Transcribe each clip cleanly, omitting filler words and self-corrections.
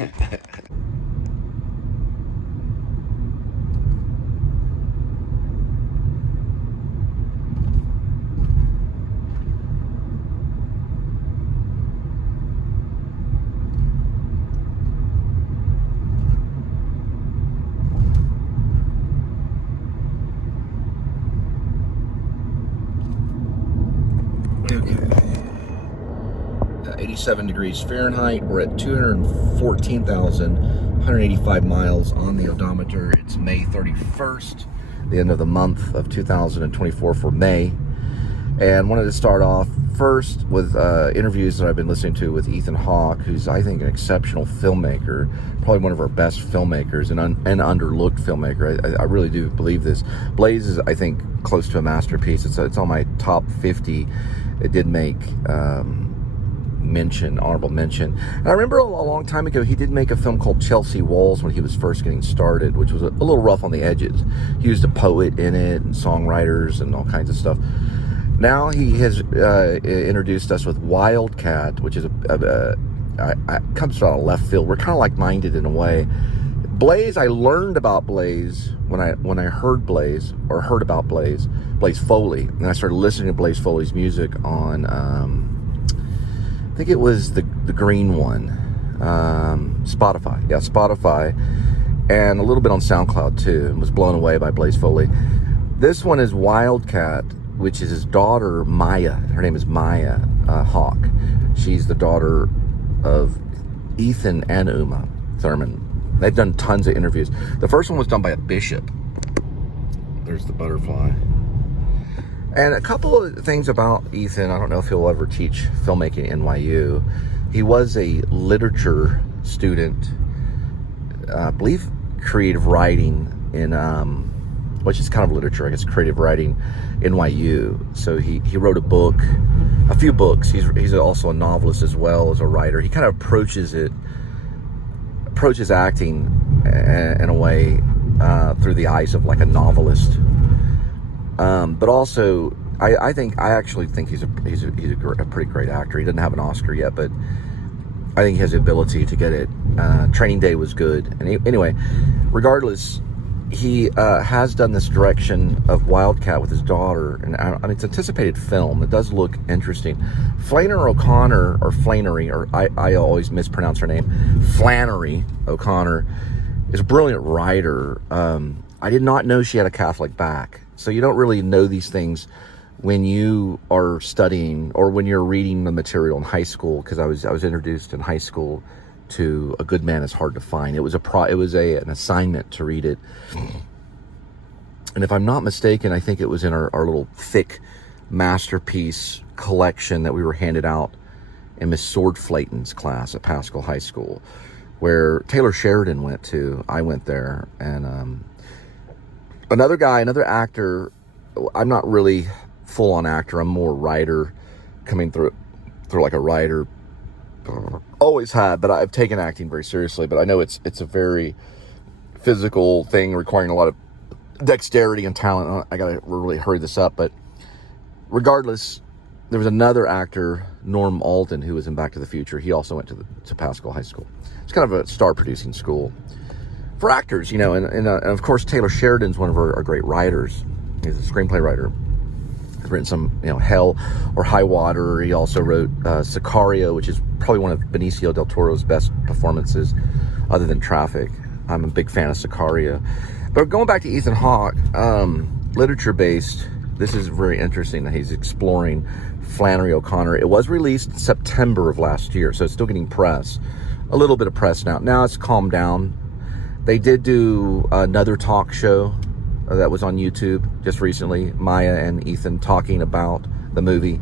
Okay. 87 degrees Fahrenheit. We're at 214,185 miles on the odometer. It's May 31st, the end of the month of 2024 for May. And wanted to start off first with interviews that I've been listening to with Ethan Hawke, who's, I think, an exceptional filmmaker, probably one of our best filmmakers and underlooked filmmaker. I really do believe this. Blaze is, I think, close to a masterpiece. It's on my top 50. It did make honorable mention. And I remember a long time ago, he did make a film called Chelsea Walls when he was first getting started, which was a little rough on the edges. He used a poet in it and songwriters and all kinds of stuff. Now he has introduced us with Wildcat, which is comes out of left field. We're kind of like-minded in a way. Blaze, I learned about Blaze when I heard Blaze, or heard about Blaze Foley, and I started listening to Blaze Foley's music on, I think it was the green one, Spotify. Yeah, Spotify, and a little bit on SoundCloud too, and was blown away by Blaze Foley. This one is Wildcat, which is his daughter, Maya. Her name is Maya Hawke. She's the daughter of Ethan and Uma Thurman. They've done tons of interviews. The first one was done by a bishop. There's the butterfly. And a couple of things about Ethan. I don't know if he'll ever teach filmmaking at NYU. He was a literature student. I believe creative writing in, which is kind of literature, I guess, creative writing, NYU. So he wrote a few books. He's also a novelist as well as a writer. He kind of approaches acting in a way through the eyes of like a novelist. But also, I actually think he's a pretty great actor. He doesn't have an Oscar yet, but I think he has the ability to get it. Training Day was good. And anyway, regardless, he has done this direction of Wildcat with his daughter, and I mean, it's anticipated film. It does look interesting. Flannery O'Connor, or Flannery, or I always mispronounce her name, Flannery O'Connor, is a brilliant writer. I did not know she had a Catholic back, so you don't really know these things when you are studying or when you're reading the material in high school, because I was introduced in high school to A Good Man Is Hard to Find. It was an assignment to read it, and if I'm not mistaken, I think it was in our little thick masterpiece collection that we were handed out in Miss Swordflayton's class at Pascal High School, where Taylor Sheridan went to. I went there, and another actor. I'm not really full-on actor. I'm more writer, coming through like a writer. Always had, but I've taken acting very seriously. But I know it's a very physical thing requiring a lot of dexterity and talent. I gotta really hurry this up, but regardless, there was another actor, Norm Alden, who was in Back to the Future. He also went to Pascal High School. It's kind of a star-producing school for actors, and of course Taylor Sheridan's one of our great writers. He's a screenplay writer. He's written some, Hell or High Water. He also wrote Sicario, which is probably one of Benicio del Toro's best performances, other than Traffic. I'm a big fan of Sicario. But going back to Ethan Hawke, literature-based, this is very interesting that he's exploring Flannery O'Connor. It was released September of last year, so it's still getting press. A little bit of press now. Now it's calmed down. They did do another talk show that was on YouTube just recently, Maya and Ethan talking about the movie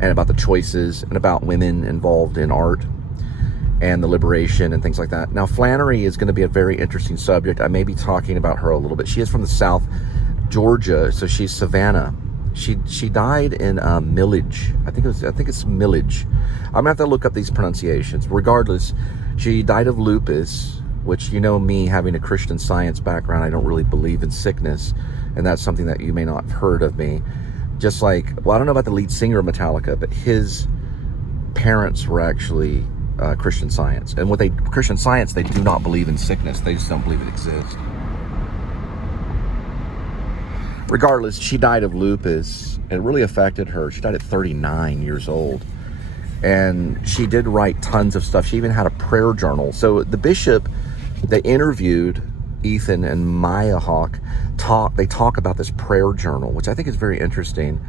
and about the choices and about women involved in art and the liberation and things like that. Now, Flannery is going to be a very interesting subject. I may be talking about her a little bit. She is from the South Georgia, so she's Savannah. She died in Millage. I think it's Millage. I'm gonna have to look up these pronunciations. Regardless, she died of lupus, which, me having a Christian Science background, I don't really believe in sickness, and that's something that you may not have heard of me. Just like, I don't know about the lead singer of Metallica, but his parents were actually Christian Science. And Christian Science, they do not believe in sickness. They just don't believe it exists. Regardless, she died of lupus. It really affected her. She died at 39 years old. And she did write tons of stuff. She even had a prayer journal. So the bishop, they interviewed Ethan and Maya Hawk. They talk about this prayer journal, which I think is very interesting.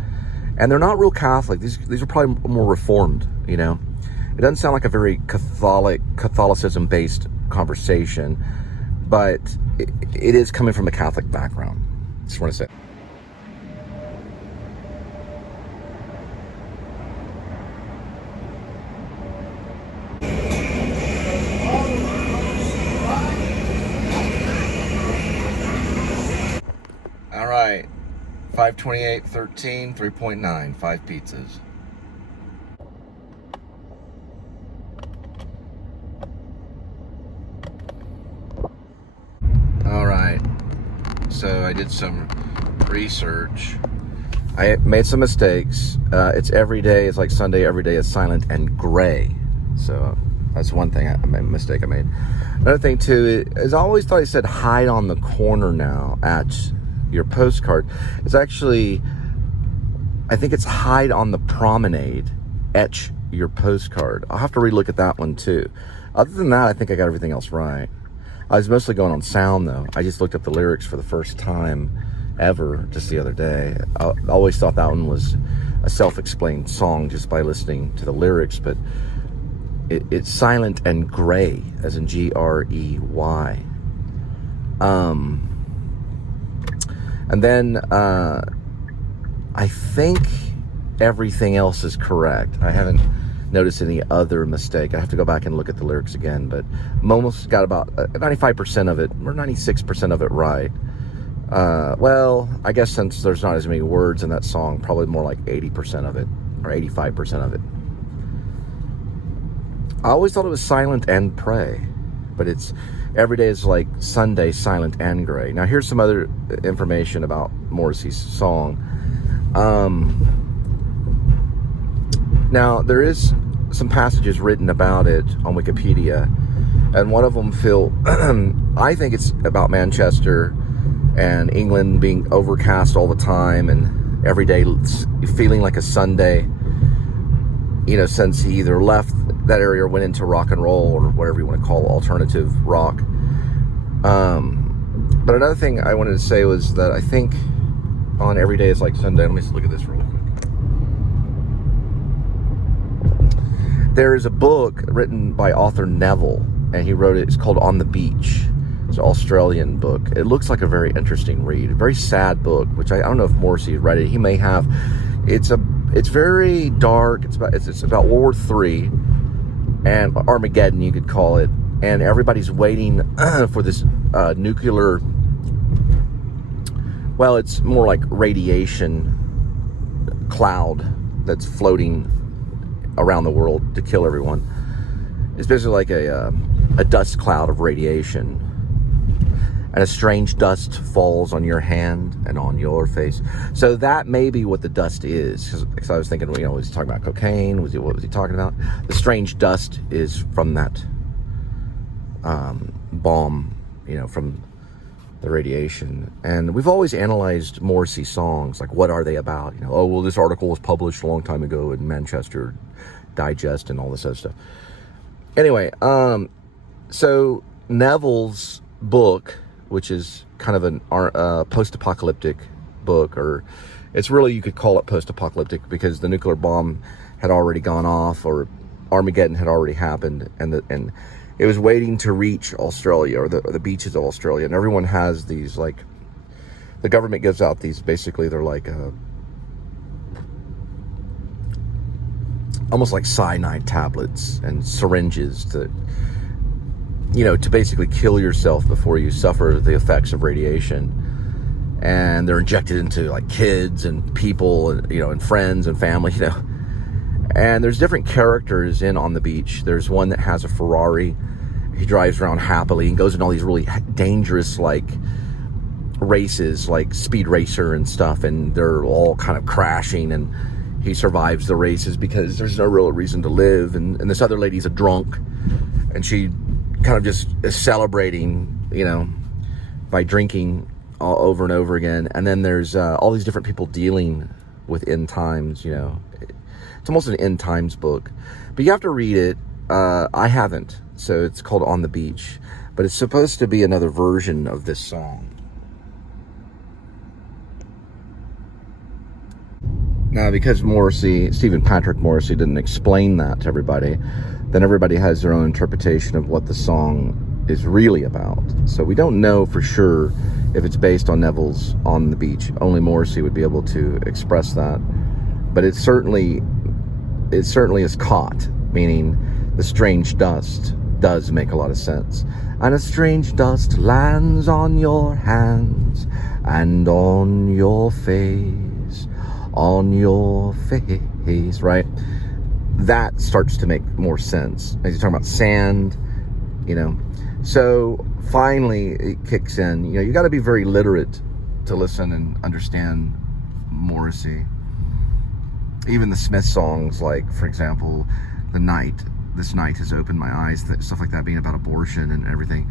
And they're not real Catholic. These are probably more Reformed, you know. It doesn't sound like a very Catholicism-based conversation, but it is coming from a Catholic background. Just want to say. All right, 528.13, 3.9, 5 pizzas. All right, so I did some research. I made some mistakes. It's every day, it's like Sunday, every day is silent and gray. So that's one thing, mistake I made. Another thing too is I always thought it said hide on the corner now at your postcard. It's actually, I think it's hide on the promenade, etch your postcard. I'll have to relook at that one too. Other than that, I think I got everything else right. I was mostly going on sound though. I just looked up the lyrics for the first time ever just the other day. I always thought that one was a self-explained song just by listening to the lyrics, but it's silent and gray, as in Grey. And then I think everything else is correct. I haven't noticed any other mistake. I have to go back and look at the lyrics again, but Momo's got about 95% of it, or 96% of it right. Well, I guess since there's not as many words in that song, probably more like 80% of it, or 85% of it. I always thought it was silent and pray, but it's every day is like Sunday, silent and gray. Now here's some other information about Morrissey's song. Now there is some passages written about it on Wikipedia, and one of them I think it's about Manchester and England being overcast all the time and every day feeling like a Sunday, you know, since he either left that area or went into rock and roll or whatever you want to call alternative rock. But another thing I wanted to say was that I think on Every Day is Like Sunday, let me just look at this really quick. There is a book written by author Neville, and he wrote it. It's called On the Beach. It's an Australian book. It looks like a very interesting read, a very sad book, which I don't know if Morrissey read it. He may have. It's very dark. It's about World War III and Armageddon, you could call it. And everybody's waiting for this nuclear. Well, it's more like radiation cloud that's floating around the world to kill everyone. It's basically like a dust cloud of radiation. And a strange dust falls on your hand and on your face. So that may be what the dust is. Because I was thinking, you know, was he talking about cocaine? What was he talking about? The strange dust is from that bomb, you know, from the radiation. And we've always analyzed Morrissey songs, like what are they about? You know, oh, well, this article was published a long time ago in Manchester Digest and all this other stuff. Anyway, so Neville's book, which is kind of a post-apocalyptic book, or it's really, you could call it post-apocalyptic because the nuclear bomb had already gone off, or Armageddon had already happened, and it was waiting to reach Australia, or the beaches of Australia. And everyone has these, like, the government gives out these, basically they're like almost like cyanide tablets and syringes to, you know, to basically kill yourself before you suffer the effects of radiation. And they're injected into like kids and people and, you know, and friends and family, you know. And there's different characters in On the Beach. There's one that has a Ferrari. He drives around happily and goes in all these really dangerous, like, races, like Speed Racer and stuff, and they're all kind of crashing, and he survives the races because there's no real reason to live. And this other lady's a drunk, and she kind of just is celebrating, you know, by drinking all over and over again. And then there's all these different people dealing with end times, you know. It's almost an end times book, but you have to read it. I haven't, so it's called On the Beach, but it's supposed to be another version of this song. Now, because Stephen Patrick Morrissey didn't explain that to everybody, then everybody has their own interpretation of what the song is really about. So we don't know for sure if it's based on Neville's On the Beach. Only Morrissey would be able to express that. But it certainly is caught, meaning the strange dust does make a lot of sense. And a strange dust lands on your hands and on your face. On your face, right? That starts to make more sense as you're talking about sand, you know. So finally it kicks in. You know, you got to be very literate to listen and understand Morrissey. Even the Smith songs, like, for example, This Night Has Opened My Eyes, stuff like that, being about abortion and everything.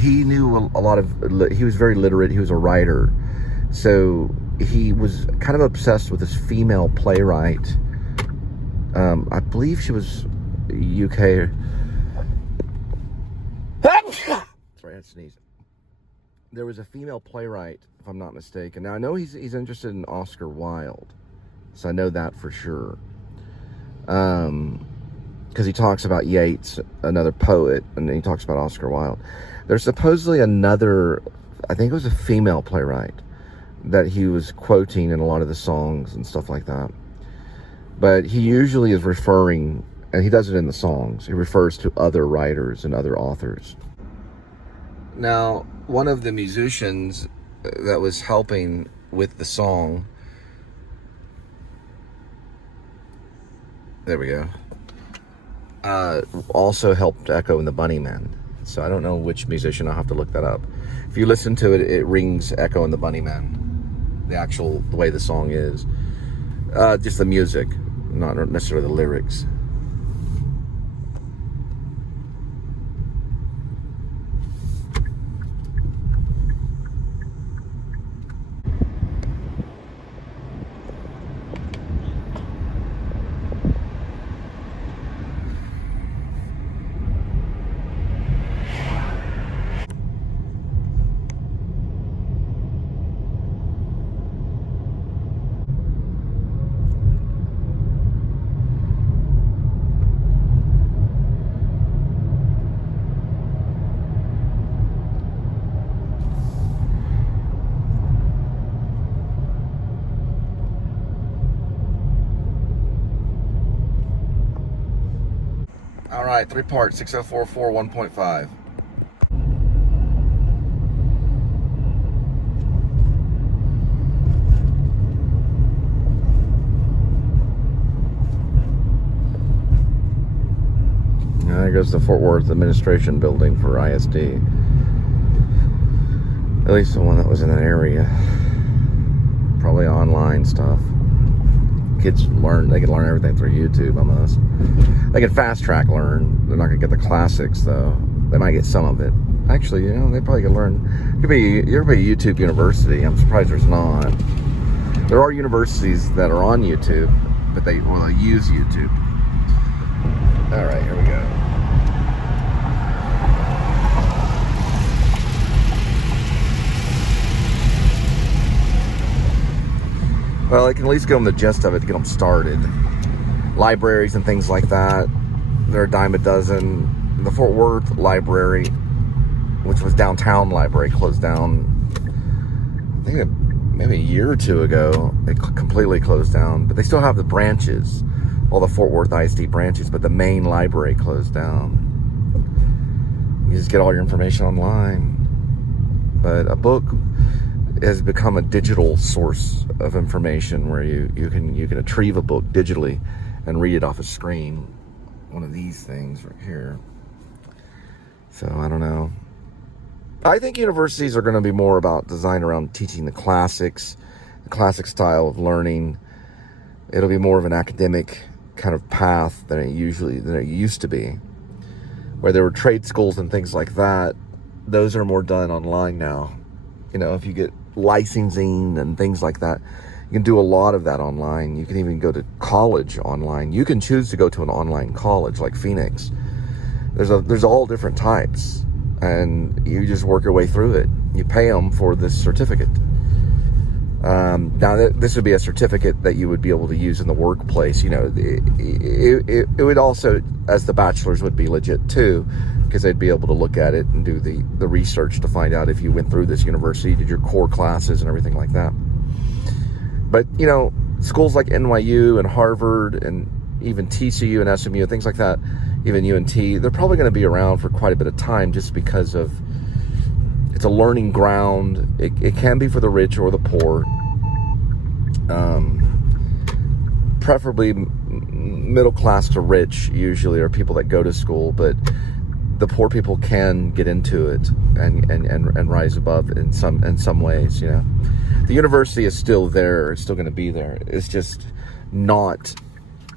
He knew a lot of, he was very literate. He was a writer. So he was kind of obsessed with this female playwright. I believe she was UK. Sorry, I had to sneeze. There was a female playwright, if I'm not mistaken. Now I know he's interested in Oscar Wilde, so I know that for sure. Because he talks about Yeats, another poet, and then he talks about Oscar Wilde. There's supposedly another, I think it was a female playwright, that he was quoting in a lot of the songs and stuff like that. But he usually is referring, and he does it in the songs, he refers to other writers and other authors. Now, one of the musicians that was helping with the song, there we go, also helped echo in the Bunnymen. So I don't know which musician, I'll have to look that up. If you listen to it, it rings Echo and the Bunnymen. The way the song is. Just the music, not necessarily the lyrics. All right, 3 parts, 6044, 1.5. There goes the Fort Worth Administration Building for ISD. At least the one that was in that area. Probably online stuff. Kids they can learn everything through YouTube almost. They can fast track learn. They're not gonna get the classics though. They might get some of it. Actually, you know, they probably could learn. You're a YouTube University. I'm surprised there's not. There are universities that are on YouTube, but they use YouTube. All right, here we go. Well, I can at least give them the gist of it to get them started. Libraries and things like that, they're a dime a dozen. The Fort Worth Library, which was downtown library, closed down, I think maybe a year or two ago. They completely closed down, but they still have the branches, all the Fort Worth ISD branches, but the main library closed down. You just get all your information online. But a book has become a digital source of information where you can retrieve a book digitally and read it off a screen. One of these things right here. So I don't know. I think universities are going to be more about designed around teaching the classics classic style of learning. It'll be more of an academic kind of path than it used to be. Where there were trade schools and things like that, those are more done online now. You know, if you get licensing and things like that, you can do a lot of that online. You can even go to college online. You can choose to go to an online college like Phoenix. There's all different types, and you just work your way through it. You pay them for this certificate. Now, this would be a certificate that you would be able to use in the workplace. You know, it would also, as the bachelor's, would be legit too, because they'd be able to look at it and do the research to find out if you went through this university, did your core classes and everything like that. But, you know, schools like NYU and Harvard and even TCU and SMU and things like that, even UNT, they're probably going to be around for quite a bit of time just because of it's a learning ground. It can be for the rich or the poor. Preferably middle class to rich usually are people that go to school, but the poor people can get into it and rise above in some ways, you know. The university is still there. It's still going to be there. It's just not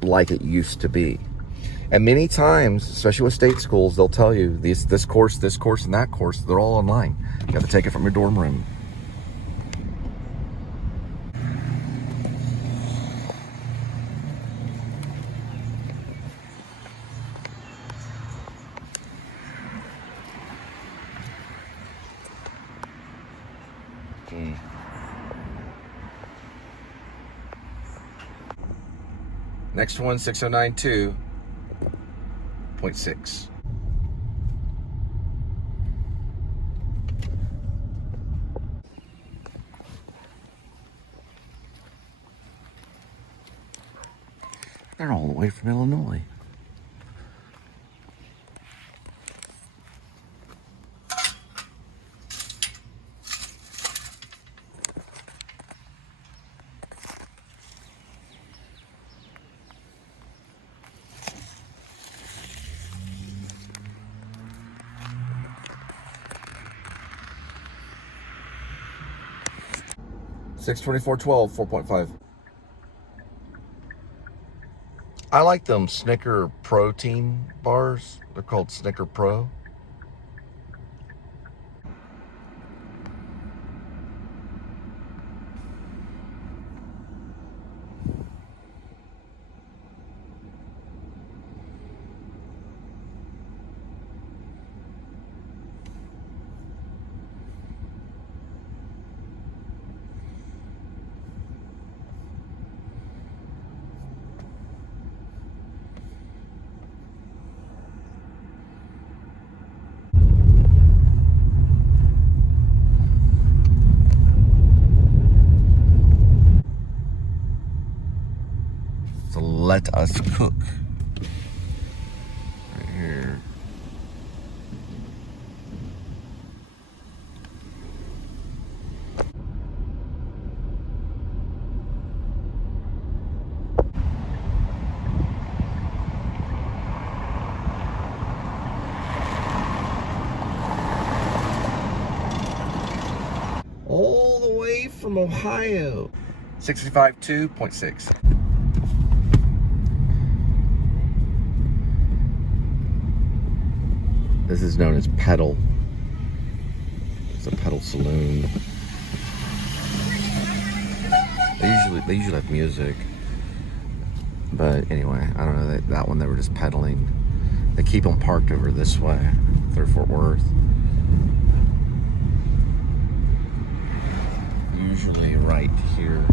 like it used to be. And many times, especially with state schools, they'll tell you this course, and that course, they're all online. You have to take it from your dorm room. Next one, 6092.6. They're all the way from Illinois. $624.12, 4.5. I like them Snicker protein bars. They're called Snicker Pro. So let us cook. Right here. All the way from Ohio. 65.2.6. This is known as Pedal. It's a pedal saloon. They usually have music. But anyway, I don't know, that one they were just pedaling. They keep them parked over this way, through Fort Worth. Usually right here.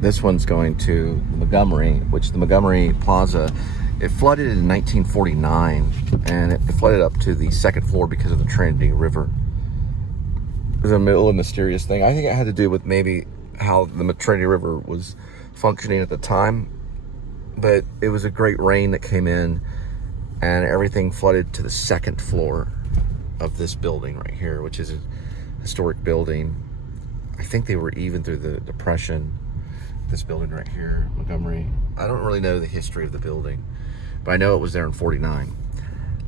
This one's going to Montgomery, which the Montgomery Plaza, it flooded in 1949, and it flooded up to the second floor because of the Trinity River. It was a little mysterious thing. I think it had to do with maybe how the Trinity River was functioning at the time, but it was a great rain that came in, and everything flooded to the second floor of this building right here, which is a historic building. I think they were even through the Depression. This building right here, Montgomery. I don't really know the history of the building, but I know it was there in 49.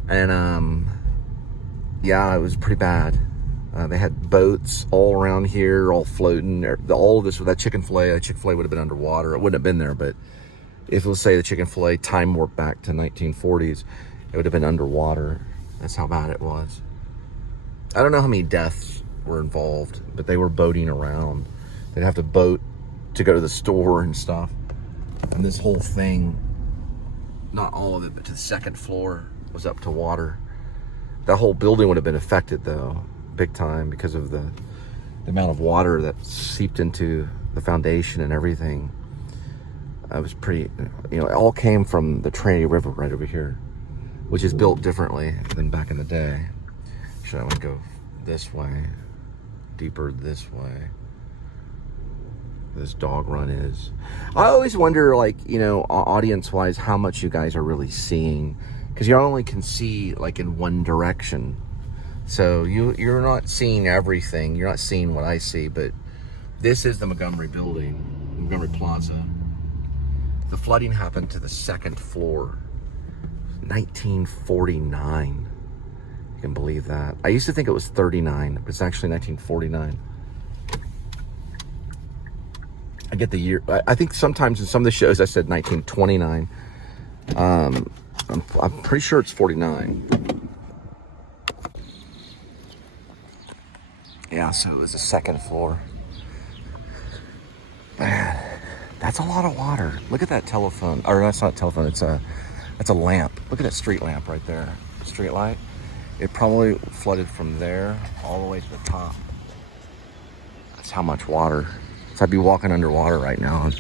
And yeah, it was pretty bad. They had boats all around here, all floating. All of this with that Chick-fil-A would have been underwater. It wouldn't have been there, but if we'll say the Chick-fil-A time warp back to 1940s, it would have been underwater. That's how bad it was. I don't know how many deaths were involved, but they were boating around. They'd have to boat to go to the store and stuff. And this whole thing, not all of it, but to the second floor was up to water. That whole building would have been affected though, big time, because of the amount of water that seeped into the foundation and everything. It was pretty, you know, it all came from the Trinity River right over here, which is built differently than back in the day. Actually, I want to go this way, deeper this way. This dog run is. I always wonder, like, you know, audience-wise, how much you guys are really seeing, because you only can see like in one direction. So you're not seeing everything. You're not seeing what I see, but this is the Montgomery building, Montgomery Plaza. The flooding happened to the second floor, 1949. You can believe that. I used to think it was 39, but it's actually 1949. I get the year. I think sometimes in some of the shows I said 1929. I'm pretty sure it's 49. Yeah, so it was the second floor. Man, that's a lot of water. Look at that telephone. Or that's not a telephone, that's a lamp. Look at that street lamp right there. Street light. It probably flooded from there all the way to the top. That's how much water. So I'd be walking underwater right now in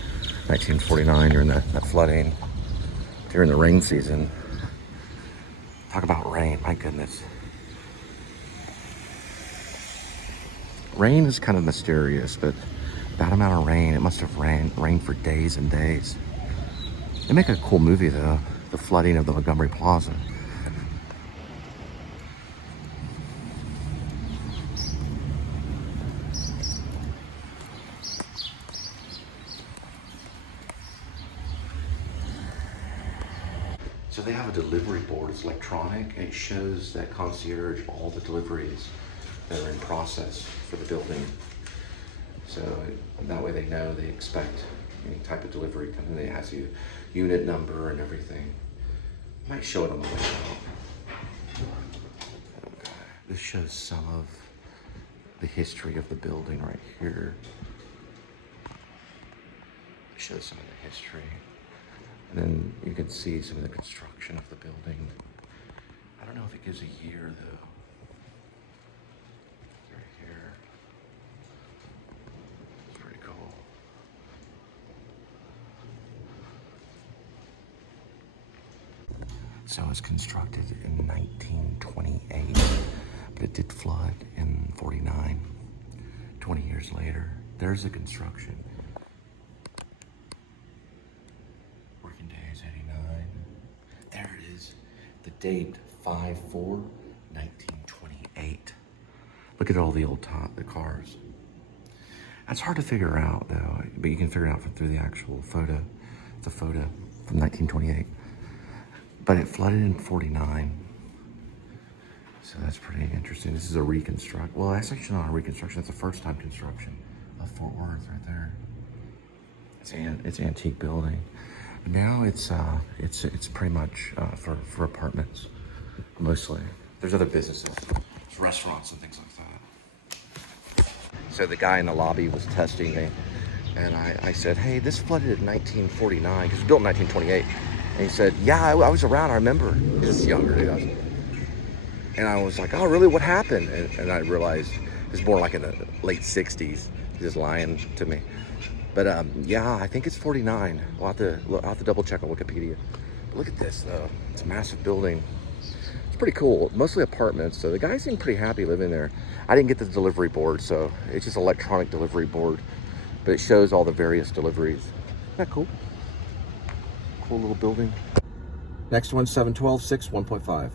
1949 during that flooding, during the rain season. Talk about rain, my goodness. Rain is kind of mysterious, but that amount of rain, it must have rained for days and days. They make a cool movie though, the flooding of the Montgomery Plaza. So they have a delivery board, it's electronic, and it shows that concierge all the deliveries that are in process for the building. So that way they know, they expect any type of delivery coming. It has a unit number and everything. I might show it on the way out. Okay. This shows some of the history of the building right here. It shows some of the history. And then you can see some of the construction of the building. I don't know if it gives a year though. Right here. It's pretty cool. So it was constructed in 1928, but it did flood in 49, 20 years later. There's the construction. There it is. The date, 5/4/1928. Look at all the old the cars. That's hard to figure out though, but you can figure it out through the actual photo. It's a photo from 1928. But it flooded in 49. So that's pretty interesting. This is a reconstruct. Well, that's actually not a reconstruction. It's a first time construction of Fort Worth right there. It's an antique building. Now it's pretty much for apartments, mostly. There's other businesses, there's restaurants and things like that. So the guy in the lobby was testing me, and I said, hey, this flooded in 1949, because it was built in 1928. And he said, yeah, I was around, I remember. He's younger than us. And I was like, oh, really, what happened? And I realized he was born like in the late 60s. He's just lying to me. But yeah, I think it's 49. I'll have to double check on Wikipedia. But look at this though. It's a massive building. It's pretty cool. Mostly apartments. So the guy seemed pretty happy living there. I didn't get the delivery board, so it's just electronic delivery board. But it shows all the various deliveries. Isn't that cool? Cool little building. Next one, 712-6, 1.5.